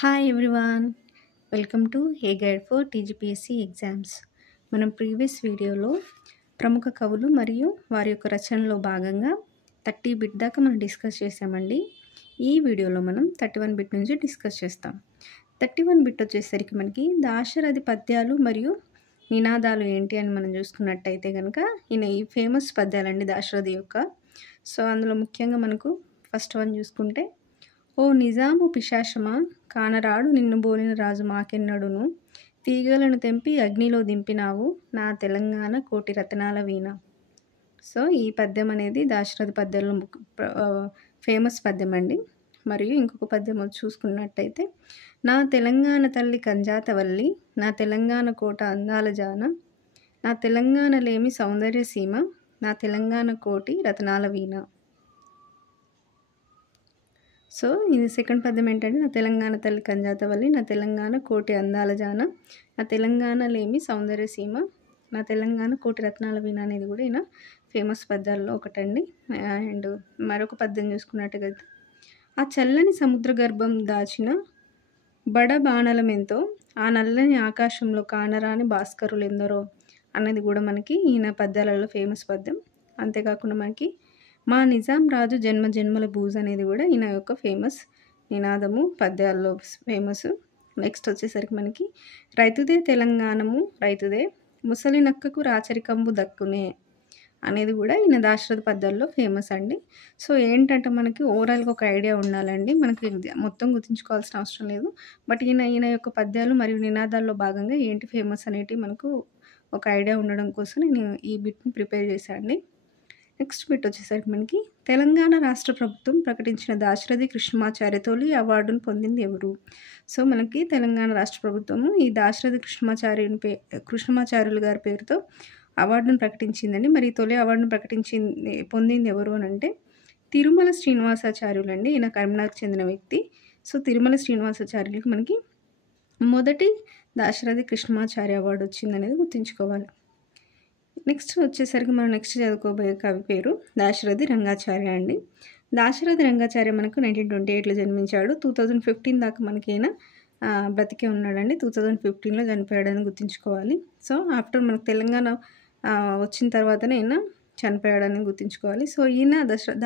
Hi everyone, welcome to A guide for TGPSC exams. మనం previous వీడియోలో ప్రముఖ కవులు మరియు వారి యొక్క రచనలో భాగంగా 30 బిట్ దాకా మనం డిస్కస్ చేసామండి. ఈ వీడియోలో మనం 31 బిట్ నుంచి డిస్కస్ చేస్తాం. 31 బిట్ వచ్చేసరికి మనకి దాశరథి పద్యాలు మరియు నినాదాలు ఏంటి అని మనం చూసుకున్నట్టయితే కనుక ఈ ఫేమస్ పద్యాలండి దాశరథి యొక్క. సో అందులో ముఖ్యంగా మనకు ఫస్ట్ వన్ చూసుకుంటే, ఓ నిజాము పిశాచమా, కానరాడు నిన్ను బోలిన రాజు మాకెన్నడును, తీగలను తెంపి అగ్నిలో దింపినావు నా తెలంగాణ కోటి రతనాల వీణ. సో ఈ పద్యం అనేది దాశరథి పద్యంలో ఫేమస్ పద్యం అండి. మరియు ఇంకొక పద్యం చూసుకున్నట్టయితే, నా తెలంగాణ తల్లి కంజాతవల్లి, నా తెలంగాణ కోట అందాల జాన, నా తెలంగాణలేమి సౌందర్య సీమ, నా తెలంగాణ కోటి రతనాల వీణ. సో ఇది సెకండ్ పద్యం ఏంటంటే, నా తెలంగాణ తల్లి కంజాతవల్లి, నా తెలంగాణ కోటి అందాల జాన, నా తెలంగాణలేమి సౌందర్య సీమ, నా తెలంగాణ కోటి రత్నాల వీణ అనేది కూడా ఈయన ఫేమస్ పద్యాల్లో ఒకటండి. అండ్ మరొక పద్యం చూసుకున్నట్టుగైతే, ఆ చల్లని సముద్ర గర్భం దాచిన బడ బాణలమెంతో, ఆ నల్లని ఆకాశంలో కానరాని భాస్కరులు ఎందరో అన్నది కూడా మనకి ఈయన పద్యాలలో ఫేమస్ పద్యం. అంతేకాకుండా మనకి మా నిజాం రాజు జన్మ జన్మల బూజు అనేది కూడా ఈయన యొక్క ఫేమస్ నినాదము, పద్యాల్లో ఫేమస్. నెక్స్ట్ వచ్చేసరికి మనకి రైతుదే తెలంగాణము రైతుదే, ముసలి నక్కకు రాచరికంబు దక్కునే అనేది కూడా ఈయన దాశరథి పద్యాల్లో ఫేమస్ అండి. సో ఏంటంటే మనకి ఓవరాల్గా ఒక ఐడియా ఉండాలండి, మనకి మొత్తం గుర్తుంచుకోవాల్సిన అవసరం లేదు. బట్ ఈయన యొక్క పద్యాలు మరియు నినాదాల్లో భాగంగా ఏంటి ఫేమస్ అనేటివి మనకు ఒక ఐడియా ఉండడం కోసం నేను ఈ బిట్ని ప్రిపేర్ చేశాను అండి. నెక్స్ట్ బిట్ వచ్చేసరికి మనకి, తెలంగాణ రాష్ట్ర ప్రభుత్వం ప్రకటించిన దాశరథి కృష్ణమాచార్య తొలి అవార్డును పొందింది ఎవరు? సో మనకి తెలంగాణ రాష్ట్ర ప్రభుత్వము ఈ దాశరథి కృష్ణమాచార్యులు గారి పేరుతో అవార్డును ప్రకటించిందండి. మరి తొలి అవార్డును పొందింది ఎవరు అని అంటే తిరుమల శ్రీనివాసాచార్యులు అండి. ఈయన కరీంనగర్కి చెందిన వ్యక్తి. సో తిరుమల శ్రీనివాసాచార్యులకి మనకి మొదటి దాశరథి కృష్ణమాచార్య అవార్డు వచ్చిందనేది గుర్తుంచుకోవాలి. నెక్స్ట్ వచ్చేసరికి మనం నెక్స్ట్ చదువుకోబోయే కవి పేరు దాశరథి రంగాచార్య అండి. దాశరథి రంగాచార్య మనకు 1928లో జన్మించాడు. 2015 దాకా మనకి ఈయన బ్రతికే ఉన్నాడండి. 2015లో చనిపోయాడని గుర్తుంచుకోవాలి. సో ఆఫ్టర్ మనకు తెలంగాణ వచ్చిన తర్వాతనే ఈయన చనిపోయాడని గుర్తుంచుకోవాలి. సో ఈయన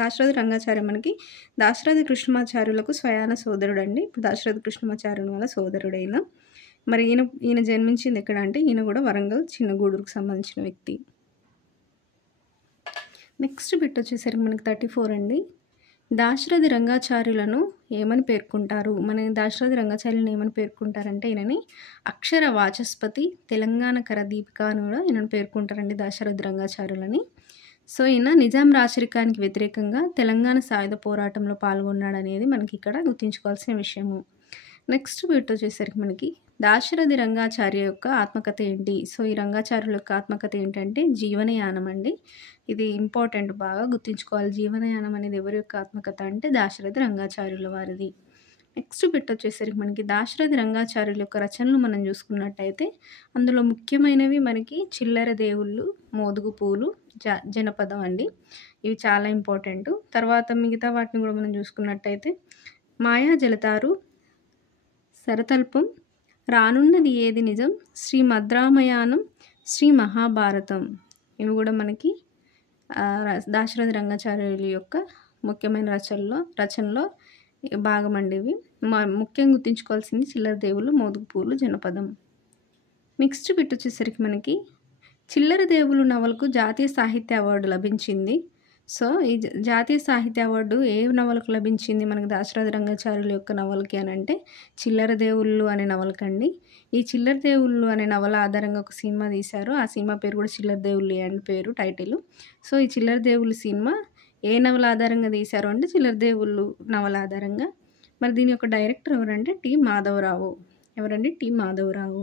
దాశరథి రంగాచార్య మనకి దాశరథి కృష్ణమాచార్యులకు స్వయాన సోదరుడు అండి. ఇప్పుడు దాశరథి కృష్ణమాచార్యుని వల్ల సోదరుడైన. మరి ఈయన జన్మించింది ఎక్కడ అంటే, ఈయన కూడా వరంగల్ చిన్నగూడూరుకు సంబంధించిన వ్యక్తి. నెక్స్ట్ బిట్ వచ్చేసరికి మనకి 34 అండి. దాశరథి రంగాచార్యులను ఏమని పేర్కొంటారు? మన దాశరథి రంగాచార్యులను ఏమని పేర్కొంటారంటే, ఈయనని అక్షర వాచస్పతి, తెలంగాణ కరదీపిక అని కూడా ఈయనను పేర్కొంటారండి దాశరథి రంగాచార్యులని. సో ఈయన నిజాం రాచరికానికి వ్యతిరేకంగా తెలంగాణ సాయుధ పోరాటంలో పాల్గొన్నాడనేది మనకి ఇక్కడ గుర్తుంచుకోవాల్సిన విషయము. నెక్స్ట్ బిట్ వచ్చేసరికి మనకి దాశరథి రంగాచార్య యొక్క ఆత్మకథ ఏంటి? సో ఈ రంగాచార్యుల యొక్క ఆత్మకథ ఏంటంటే జీవనయానం అండి. ఇది ఇంపార్టెంట్, బాగా గుర్తుంచుకోవాలి. జీవనయానం అనేది ఎవరి యొక్క ఆత్మకథ అంటే దాశరథి రంగాచార్యుల వారిది. నెక్స్ట్ బిట్ వచ్చేసరికి మనకి దాశరథి రంగాచార్యుల యొక్క రచనలు మనం చూసుకున్నట్టయితే అందులో ముఖ్యమైనవి మనకి చిల్లర దేవుళ్ళు, మోదుగు పూలు, జనపదం అండి. ఇవి చాలా ఇంపార్టెంట్. తర్వాత మిగతా వాటిని కూడా మనం చూసుకున్నట్టయితే మాయా జలతారు, సరతల్పం, రానున్నది ఏది నిజం, శ్రీ మద్రామయానం, శ్రీ మహాభారతం, ఇవి కూడా మనకి దాశరథి రంగాచార్యుల యొక్క ముఖ్యమైన రచనలో భాగం అండి. ఇవి ముఖ్యంగా గుర్తుంచుకోవాల్సింది చిల్లర దేవుళ్ళు, మోదుగు పూలు, జనపదం. నెక్స్ట్ బిట్ వచ్చేసరికి మనకి చిల్లర దేవుళ్ళు నవలకు జాతీయ సాహిత్య అవార్డు లభించింది. సో ఈ జాతీయ సాహిత్య అవార్డు ఏ నవలకు లభించింది మనకి దాశరథి రంగాచార్యుల యొక్క నవలకి అని అంటే చిల్లర దేవుళ్ళు అనే నవలకండి. ఈ చిల్లర దేవుళ్ళు అనే నవల ఆధారంగా ఒక సినిమా తీశారు. ఆ సినిమా పేరు కూడా చిల్లర దేవుళ్ళు అని పేరు, టైటిల్. సో ఈ చిల్లర దేవుళ్ళు సినిమా ఏ నవల ఆధారంగా తీశారు అంటే చిల్లర దేవుళ్ళు నవల ఆధారంగా. మరి దీని యొక్క డైరెక్టర్ ఎవరంటే T Madhavarao. T Madhavarao.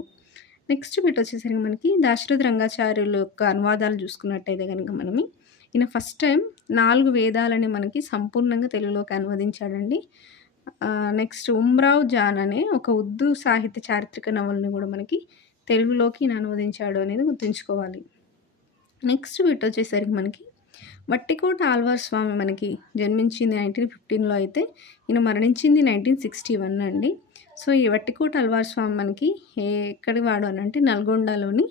Next bit వచ్చేసరికి మనకి దాశరథి రంగాచార్యుల యొక్క అనువాదాలు చూసుకున్నట్టయితే కనుక ఈయన ఫస్ట్ టైం 4 వేదాలని మనకి సంపూర్ణంగా తెలుగులోకి అనువదించాడండి. నెక్స్ట్ ఉమ్రావ్ జాన్ అనే ఒక ఉర్దూ సాహిత్య చారిత్రక నవలని కూడా మనకి తెలుగులోకి ఈయన అనువదించాడు అనేది గుర్తుంచుకోవాలి. నెక్స్ట్ బిట్ వచ్చేసరికి మనకి వట్టికోట ఆళ్వార్ స్వామి మనకి జన్మించింది 1915లో అయితే ఈయన మరణించింది 1961 అండి. సో ఈ వట్టికోట అల్వార్ స్వామి మనకి ఎక్కడి వాడు అని అంటే నల్గొండలోని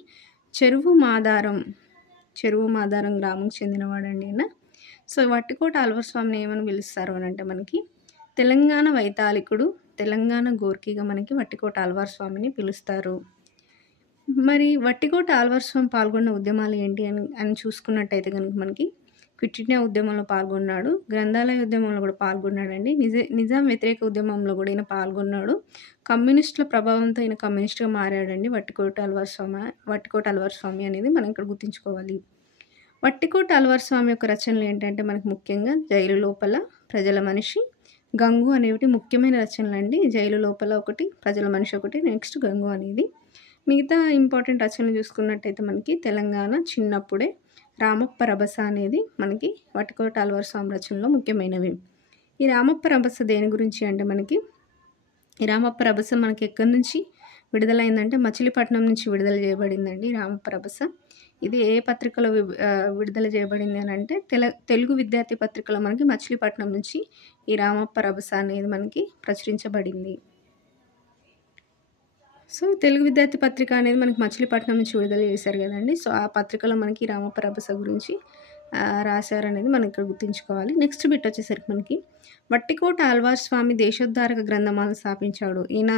చెరువు మాదారం గ్రామంకి చెందినవాడండి ఈయన. సో వట్టికోట అల్వార్ స్వామిని ఏమని పిలుస్తారు అని అంటే మనకి తెలంగాణ వైతాళికుడు, తెలంగాణ గోర్కీగా మనకి వట్టికోట అల్వార్ స్వామిని పిలుస్తారు. మరి వట్టికోట అల్వార్ స్వామి పాల్గొన్న ఉద్యమాలు ఏంటి అని చూసుకున్నట్టయితే కనుక మనకి క్విట్ ఇండియా ఉద్యమంలో పాల్గొన్నాడు, గ్రంథాలయ ఉద్యమంలో కూడా పాల్గొన్నాడండి, నిజాం వ్యతిరేక ఉద్యమంలో కూడా ఈయన పాల్గొన్నాడు, కమ్యూనిస్టుల ప్రభావంతో ఈయన కమ్యూనిస్ట్గా మారాడండి వట్టికోట అల్వార్ స్వామి అనేది మనం ఇక్కడ గుర్తుంచుకోవాలి. వట్టికోట అల్వార్ స్వామి యొక్క రచనలు ఏంటంటే మనకి ముఖ్యంగా జైలు లోపల, ప్రజల మనిషి, గంగు అనేవి ముఖ్యమైన రచనలు అండి. జైలు లోపల ఒకటి, ప్రజల మనిషి ఒకటి, నెక్స్ట్ గంగు అనేది. మిగతా ఇంపార్టెంట్ రచనలు చూసుకున్నట్టయితే మనకి తెలంగాణ చిన్నప్పుడే, రామప్ప రభస అనేది మనకి వట్టికోట అల్వార్ స్వామి రచనలో ముఖ్యమైనవి. ఈ రామప్ప రభస దేని గురించి అంటే మనకి ఈ రామప్ప రభస మనకి ఎక్కడి నుంచి విడుదలైందంటే మచిలీపట్నం నుంచి విడుదల చేయబడిందండి రామప్ప రభస. ఇది ఏ పత్రికలో విడుదల చేయబడింది అని అంటే తెలుగు విద్యార్థి పత్రికలో మనకి మచిలీపట్నం నుంచి ఈ రామప్ప రభస అనేది మనకి ప్రచురించబడింది. సో తెలుగు విద్యార్థి పత్రిక అనేది మనకి మచిలీపట్నం నుంచి విడుదల చేశారు కదండి. సో ఆ పత్రికలో మనకి రామప్ప రభస గురించి రాశారనేది మనం ఇక్కడ గుర్తుంచుకోవాలి. నెక్స్ట్ బిట్ వచ్చేసరికి మనకి వట్టికోట అల్వార్ స్వామి దేశోద్ధారక గ్రంథమాలను స్థాపించాడు. ఈయన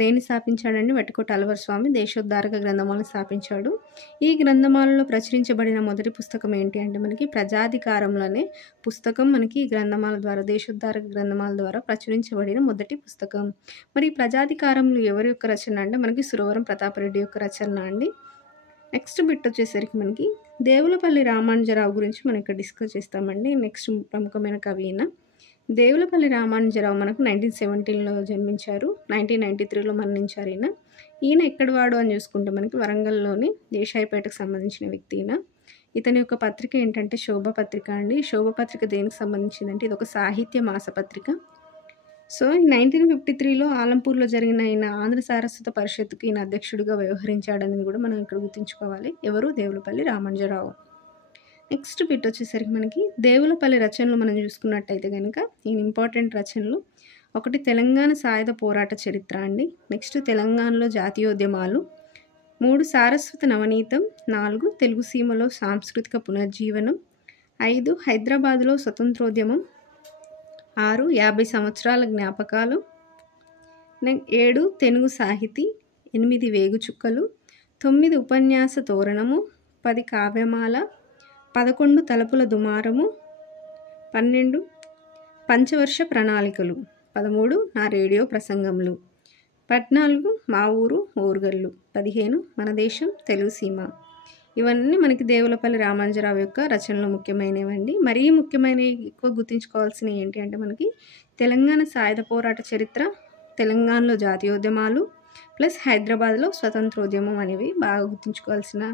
దేన్ని స్థాపించాడండి? వట్టికోట అల్వార్ స్వామి దేశోద్ధారక గ్రంథమాలను స్థాపించాడు. ఈ గ్రంథమాలలో ప్రచురించబడిన మొదటి పుస్తకం ఏంటి అంటే మనకి ప్రజాధికారంలో అనే పుస్తకం మనకి గ్రంథమాల ద్వారా, దేశోద్ధారక గ్రంథమాల ద్వారా ప్రచురించబడిన మొదటి పుస్తకం. మరి ప్రజాధికారంలో ఎవరి యొక్క రచన అంటే మనకి సురవరం ప్రతాపరెడ్డి యొక్క రచన అండి. నెక్స్ట్ బిట్ వచ్చేసరికి మనకి దేవులపల్లి రామానుజరావు గురించి మనం ఇక్కడ డిస్కస్ చేస్తామండి. నెక్స్ట్ ప్రముఖమైన కవి ఈయన. దేవులపల్లి రామానుజరావు మనకు 1917లో జన్మించారు, 1993లో మరణించారు ఈయన. ఈయన ఎక్కడి వాడు అని చూసుకుంటే మనకి వరంగల్లోని దేశాయిపేటకు సంబంధించిన వ్యక్తి ఈయన. ఇతని యొక్క పత్రిక ఏంటంటే శోభ పత్రిక అండి. శోభ పత్రిక దేనికి సంబంధించిందంటే ఇది ఒక సాహిత్య మాసపత్రిక. సో 1953లో ఆలంపూర్లో జరిగిన ఈయన ఆంధ్ర సారస్వత పరిషత్తుకి ఈయన అధ్యక్షుడిగా వ్యవహరించాడనేది కూడా మనం ఇక్కడ గుర్తుంచుకోవాలి. ఎవరు? దేవులపల్లి రామానుజరావు. నెక్స్ట్ బిట్ వచ్చేసరికి మనకి దేవులపల్లి రచనలు మనం చూసుకున్నట్టయితే కనుక ఈయన ఇంపార్టెంట్ రచనలు ఒకటి తెలంగాణ సాయుధ పోరాట చరిత్ర అండి, నెక్స్ట్ తెలంగాణలో జాతీయోద్యమాలు, 3 సారస్వత నవనీతం, 4 తెలుగు సీమలో సాంస్కృతిక పునర్జీవనం, 5 హైదరాబాద్లో స్వతంత్రోద్యమం, 6 50 సంవత్సరాల జ్ఞాపకాలు, 7 తెనుగు సాహితీ, 8 వేగు చుక్కలు, 9 ఉపన్యాస తోరణము, 10 కావ్యమాల, 11 తలపుల దుమారము, 12 పంచవర్ష ప్రణాళికలు, 13 నా రేడియో ప్రసంగములు, 14 మా ఊరు ఓరుగల్లు, 15 మన దేశం తెలుగు సీమ. ఇవన్నీ మనకి దేవులపల్లి రామానుజరావు యొక్క రచనలు ముఖ్యమైనవండి. మరీ ముఖ్యమైనవి ఎక్కువ గుర్తుంచుకోవాల్సినవి ఏంటి అంటే మనకి తెలంగాణ సాయుధ పోరాట చరిత్ర, తెలంగాణలో జాతీయోద్యమాలు ప్లస్ హైదరాబాద్లో స్వతంత్రోద్యమం అనేవి బాగా గుర్తుంచుకోవాల్సిన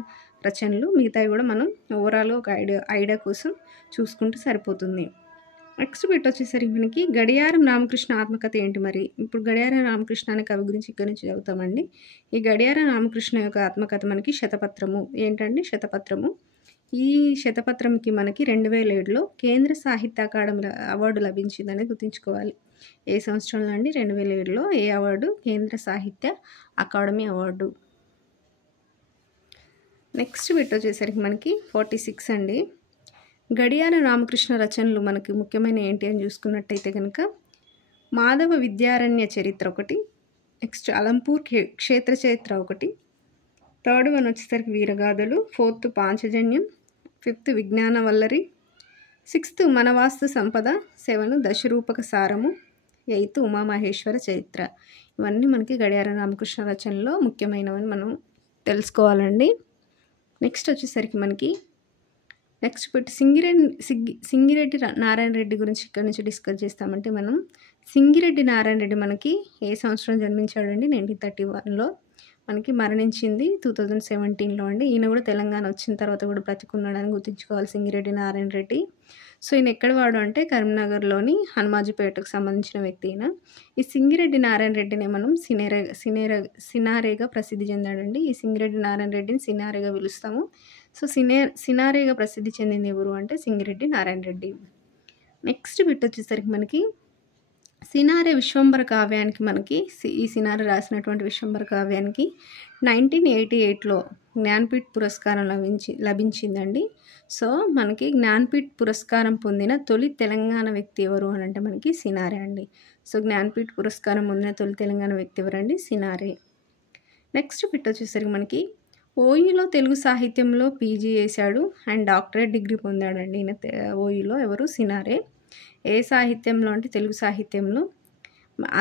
రచనలు. మిగతావి కూడా మనం ఓవరాల్గా ఒక ఐడియా కోసం చూసుకుంటే సరిపోతుంది. నెక్స్ట్ బిట్ వచ్చేసరికి మనకి గడియారం రామకృష్ణ ఆత్మకథ ఏంటి? మరి ఇప్పుడు గడియారం రామకృష్ణ అనే కవి గురించి ఇక్కడ నుంచి చదువుతామండి. ఈ గడియారం రామకృష్ణ యొక్క ఆత్మకథ మనకి శతపత్రము. ఏంటండి? శతపత్రము. ఈ శతపత్రంకి మనకి 2007లో కేంద్ర సాహిత్య అకాడమీ అవార్డు లభించిందని గుర్తుంచుకోవాలి. ఏ సంవత్సరంలో అండి? 2007లో. ఏ అవార్డు? కేంద్ర సాహిత్య అకాడమీ అవార్డు. నెక్స్ట్ బిట్ వచ్చేసరికి మనకి 46 అండి. గడియారం రామకృష్ణ రచనలు మనకి ముఖ్యమైన ఏంటి అని చూసుకున్నట్టయితే కనుక మాధవ విద్యారణ్య చరిత్ర ఒకటి, నెక్స్ట్ అలంపూర్ క్షేత్ర చరిత్ర ఒకటి, 3rd వన్ వచ్చేసరికి వీరగాథలు, 4th పాంచజన్యం, 5th విజ్ఞాన వల్లరి, 6th మన వాస్తు సంపద, 7 దశరూపక సారము, 8th ఉమామహేశ్వర చరిత్ర. ఇవన్నీ మనకి గడియారం రామకృష్ణ రచనలో ముఖ్యమైనవని మనం తెలుసుకోవాలండి. నెక్స్ట్ వచ్చేసరికి మనకి నెక్స్ట్ పెట్టి సింగిరెడ్డి నారాయణ రెడ్డి గురించి ఇక్కడ నుంచి డిస్కస్ చేస్తామంటే మనం సింగిరెడ్డి నారాయణ రెడ్డి మనకి ఏ సంవత్సరం జన్మించాడండి? 1931లో. మనకి మరణించింది 2017లో అండి. ఈయన కూడా తెలంగాణ వచ్చిన తర్వాత కూడా బ్రతికున్నాడని గుర్తుంచుకోవాలి సింగిరెడ్డి నారాయణ రెడ్డి. సో ఈయన ఎక్కడ వాడు అంటే కరీంనగర్లోని హనుమాజీపేటకు సంబంధించిన వ్యక్తి ఈయన. ఈ సింగిరెడ్డి నారాయణ రెడ్డిని మనం సినారేగా ప్రసిద్ధి చెందాడండి. ఈ సింగిరెడ్డి నారాయణ రెడ్డిని సినారేగా పిలుస్తాము. సో సినారేగా ప్రసిద్ధి చెందింది ఎవరు అంటే సింగిరెడ్డి నారాయణ రెడ్డి. నెక్స్ట్ బిట్ వచ్చేసరికి మనకి సినారె విశ్వంబర కావ్యానికి మనకి ఈ సినారె రాసినటువంటి విశ్వంబర కావ్యానికి 1988లో జ్ఞాన్పీఠ్ పురస్కారం లభించిందండి. సో మనకి జ్ఞాన్పీఠ్ పురస్కారం పొందిన తొలి తెలంగాణ వ్యక్తి ఎవరు అని అంటే మనకి సినారె అండి. సో జ్ఞాన్పీఠ్ పురస్కారం పొందిన తొలి తెలంగాణ వ్యక్తి ఎవరండి? సినారె. నెక్స్ట్ బిట్ వచ్చేసరికి మనకి ఓయూలో తెలుగు సాహిత్యంలో పీజీ చేశాడు అండ్ డాక్టరేట్ డిగ్రీ పొందాడండి ఈయన ఓయూలో. ఎవరు? సినారె. ఏ సాహిత్యంలో అంటే తెలుగు సాహిత్యంలో.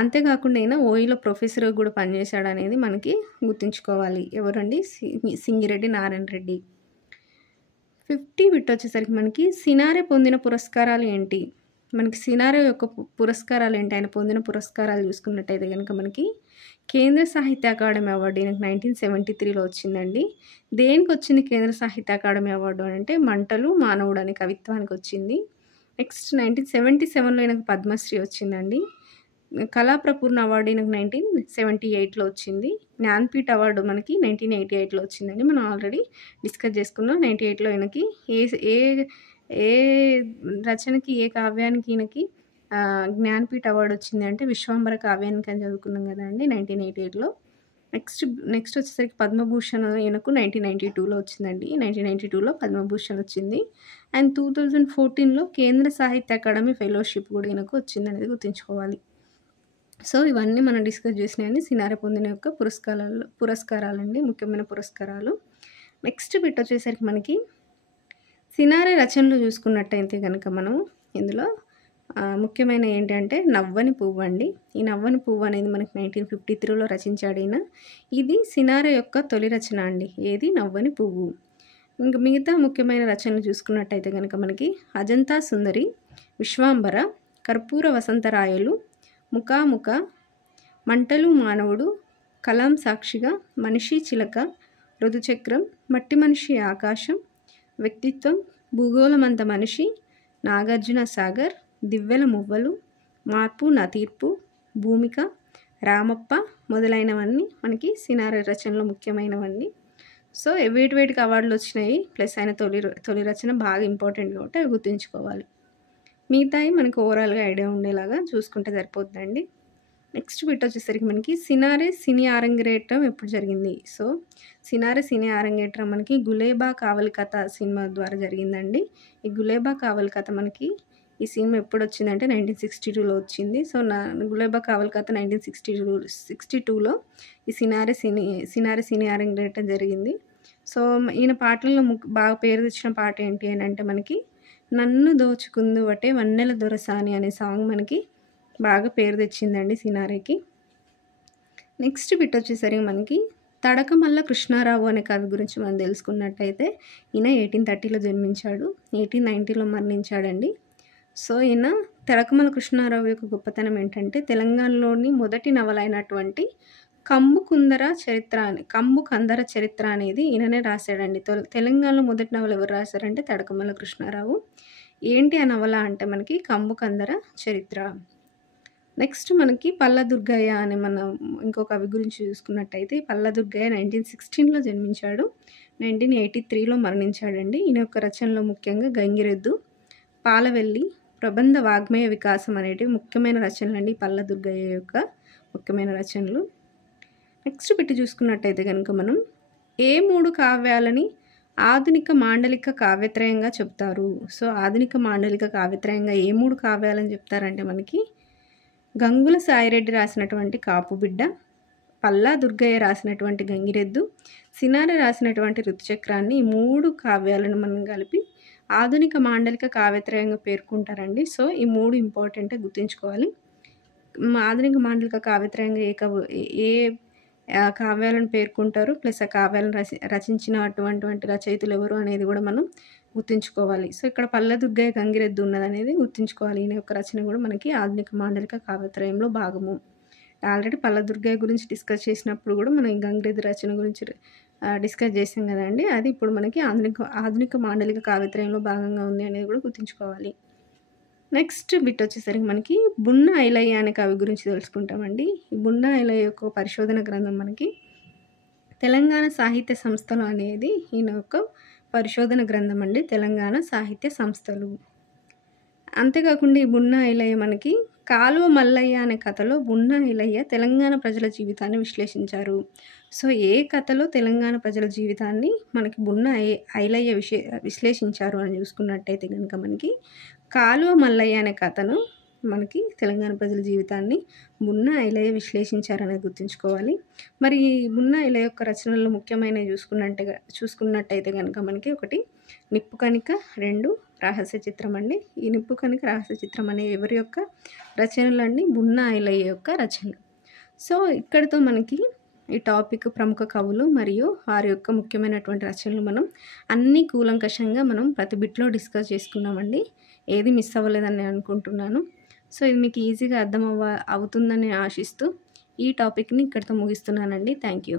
అంతేకాకుండా ఈయన ఓయూలో ప్రొఫెసర్గా కూడా పనిచేశాడు అనేది మనకి గుర్తుంచుకోవాలి. ఎవరండి? సింగిరెడ్డి నారాయణ రెడ్డి. 50 బిట్ వచ్చేసరికి మనకి సినారె పొందిన పురస్కారాలు ఏంటి? మనకి సినారె యొక్క పురస్కారాలు ఏంటి? ఆయన పొందిన పురస్కారాలు చూసుకున్నట్టయితే కనుక మనకి కేంద్ర సాహిత్య అకాడమీ అవార్డు ఈయనకు 1973లో వచ్చిందండి. దేనికి వచ్చింది కేంద్ర సాహిత్య అకాడమీ అవార్డు అని అంటే మంటలు మానవుడు అనే కవిత్వానికి వచ్చింది. నెక్స్ట్ 1977లో ఈయనకు పద్మశ్రీ వచ్చిందండి. కళాప్రపూర్ణ అవార్డు ఈయనకు 1978లో వచ్చింది. జ్ఞాన్పీఠ్ అవార్డు మనకి 1988లో వచ్చిందండి. మనం ఆల్రెడీ డిస్కస్ చేసుకున్నాం. 98లో ఈయనకి ఏ ఏ రచనకి ఏ కావ్యానికి ఈయనకి జ్ఞాన్పీఠ్ అవార్డు వచ్చింది అంటే విశ్వంబర కావ్యానికి అని చదువుకున్నాం కదా అండి 1988లో. నెక్స్ట్ వచ్చేసరికి పద్మభూషణ్ ఈయనకు 1992లో వచ్చిందండి. 1992లో పద్మభూషణ్ వచ్చింది. అండ్ 2014లో కేంద్ర సాహిత్య అకాడమీ ఫెలోషిప్ కూడా ఈయనకు వచ్చింది అనేది గుర్తుంచుకోవాలి. సో ఇవన్నీ మనం డిస్కస్ చేసినాయని సినారె పొందిన యొక్క పురస్కారాలండి, ముఖ్యమైన పురస్కారాలు. నెక్స్ట్ బిట్ వచ్చేసరికి మనకి సినారె రచనలు చూసుకున్నట్టయితే కనుక మనం ఇందులో ముఖ్యమైన ఏంటంటే నవ్వని పువ్వు అండి. ఈ నవ్వని పువ్వు అనేది మనకి 1953లో రచించాడు ఈయన. ఇది సినారె యొక్క తొలి రచన అండి. ఏది? నవ్వని పువ్వు. ఇంకా మిగతా ముఖ్యమైన రచనలు చూసుకున్నట్టయితే కనుక మనకి అజంతా సుందరి, విశ్వాంబర, కర్పూర వసంతరాయలు, ముఖాముఖ, మంటలు మానవుడు, కలాం సాక్షిగా, మనిషి చిలక, ఋతుచక్రం, మట్టి మనిషి ఆకాశం, వ్యక్తిత్వం, భూగోళమంత మనిషి, నాగార్జున సాగర్, దివ్వెల మువ్వలు, మార్పు నా తీర్పు, భూమిక, రామప్ప మొదలైనవన్నీ మనకి సినారె రచనలో ముఖ్యమైనవన్నీ. సో వేటికి అవార్డులు వచ్చినాయి ప్లస్ ఆయన తొలి రచన బాగా ఇంపార్టెంట్ కాబట్టి అవి గుర్తుంచుకోవాలి. మిగతాయి మనకు ఓవరాల్గా ఐడియా ఉండేలాగా చూసుకుంటే సరిపోతుందండి. నెక్స్ట్ బిట్ వచ్చేసరికి మనకి సినారె సినీ అరంగేట్రం ఎప్పుడు జరిగింది? సో సినారె సినీ అరంగేట్రం మనకి గులేబా కావలి కథ సినిమా ద్వారా జరిగిందండి. ఈ గులేబా కావలి కథ మనకి ఈ సినిమా ఎప్పుడు వచ్చిందంటే 1962లో వచ్చింది. సో గులేబా కావలి కథ 1962లో ఈ సినారె సినీ అరంగేట్రం జరిగింది. సో ఈయన పాటల్లో బాగా పేరు తెచ్చిన పాట ఏంటి అని అంటే మనకి నన్ను దోచుకుందు వటే వన్నెల దొరసాని అనే సాంగ్ మనకి బాగా పేరు తెచ్చిందండి సినారెకి. నెక్స్ట్ బిట్ వచ్చేసరికి మనకి తడకమల్ల కృష్ణారావు అనే కవి గురించి మనం తెలుసుకున్నట్టయితే ఈయన 1830లో జన్మించాడు, 1890లో మరణించాడండి. సో ఈయన తడకమల్ల కృష్ణారావు యొక్క గొప్పతనం ఏంటంటే తెలంగాణలోని మొదటి నవల అయినటువంటి కంబు కందర చరిత్ర అనేది ఈయననే రాశాడండి. తెలంగాణలో మొదటి నవల ఎవరు రాశారంటే తడకమల్ల కృష్ణారావు. ఏంటి ఆ నవల అంటే మనకి కంబు కందర చరిత్ర. నెక్స్ట్ మనకి పల్ల దుర్గయ్య అనే మనం ఇంకో కవి గురించి చూసుకున్నట్టయితే పల్ల దుర్గయ్య 1916లో జన్మించాడు, 1983లో మరణించాడండి. ఈయన యొక్క రచనలో ముఖ్యంగా గంగిరెద్దు, పాలవెల్లి, ప్రబంధ వాగ్మయ వికాసం అనేటివి ముఖ్యమైన రచనలు అండి పల్ల దుర్గయ్య యొక్క ముఖ్యమైన రచనలు. నెక్స్ట్ పెట్టి చూసుకున్నట్టయితే కనుక మనం ఏ 3 కావ్యాలని ఆధునిక మాండలిక కావ్యత్రయంగా చెప్తారు? సో ఆధునిక మాండలిక కావ్యత్రయంగా ఏ 3 కావ్యాలని చెప్తారంటే మనకి గంగుల సాయిరెడ్డి రాసినటువంటి కాపుబిడ్డ, పల్లా దుర్గయ్య రాసినటువంటి గంగిరెద్దు, సినారె రాసినటువంటి ఋతుచక్రాన్ని ఈ 3 కావ్యాలను మనం కలిపి ఆధునిక మాండలిక కావ్యత్రయంగా పేర్కొంటారండి. సో ఈ 3 ఇంపార్టెంట్గా గుర్తుంచుకోవాలి. ఆధునిక మాండలిక కావ్యత్రయంగా ఏ కావ్యాలను పేర్కొంటారు ప్లస్ ఆ కావ్యాలను రచించినటువంటి రచయితలు ఎవరు అనేది కూడా మనం గుర్తుంచుకోవాలి. సో ఇక్కడ పల్ల దుర్గయ్య గంగిరెద్దు ఉన్నదనేది గుర్తుంచుకోవాలి. ఈయన యొక్క రచన కూడా మనకి ఆధునిక మాండలిక కావ్యత్రయంలో భాగము. ఆల్రెడీ పల్ల దుర్గయ్య గురించి డిస్కస్ చేసినప్పుడు కూడా మనం గంగిరెద్దు రచన గురించి డిస్కస్ చేసాం కదండి. అది ఇప్పుడు మనకి ఆధునిక మాండలిక కావ్యత్రయంలో భాగంగా ఉంది అనేది కూడా గుర్తుంచుకోవాలి. నెక్స్ట్ బిట్ వచ్చేసరికి మనకి బున్న ఐలయ్య అనే కవి గురించి తెలుసుకుంటామండి. ఈ బున్న ఐలయ్య యొక్క పరిశోధన గ్రంథం మనకి తెలంగాణ సాహిత్య సంస్థలు అనేది ఈయన యొక్క పరిశోధన గ్రంథం అండి, తెలంగాణ సాహిత్య సంస్థలు. అంతేకాకుండా ఈ బున్న ఐలయ్య మనకి కాలువ మల్లయ్య అనే కథలో బున్నా ఐలయ్య తెలంగాణ ప్రజల జీవితాన్ని విశ్లేషించారు. సో, ఏ కథలో తెలంగాణ ప్రజల జీవితాన్ని మనకి బున్నా ఐలయ్య విశ్లేషించారు అని చూసుకున్నట్టయితే గనుక మనకి కాలువ మల్లయ్య అనే కథను మనకి తెలంగాణ ప్రజల జీవితాన్ని బున్నా ఐలయ్య విశ్లేషించారనేది గుర్తుంచుకోవాలి. మరి బున్నా ఐలయ్య యొక్క రచనల్లో ముఖ్యమైనవి చూసుకున్నట్టయితే గనుక మనకి 1 నిప్పు కణిక, 2 రహస్య చిత్రం అండి. ఈ నిప్పు కణిక, రహస్య చిత్రం అనేవి ఎవరి యొక్క రచనలండి? బున్నా ఐలయ్య యొక్క రచనలు. సో, ఇక్కడితో మనకి ఈ టాపిక్ ప్రముఖ కవులు మరియు వారి యొక్క ముఖ్యమైనటువంటి రచనలు మనం అన్నీ కూలంకషంగా మనం ప్రతి బిట్లో డిస్కస్ చేసుకున్నామండి. ఏది మిస్ అవ్వలేదని నేను అనుకుంటున్నాను. సో, ఇది మీకు ఈజీగా అవుతుందని ఆశిస్తూ ఈ టాపిక్‌ని ఇక్కడితో ముగిస్తున్నానండి. Thank you.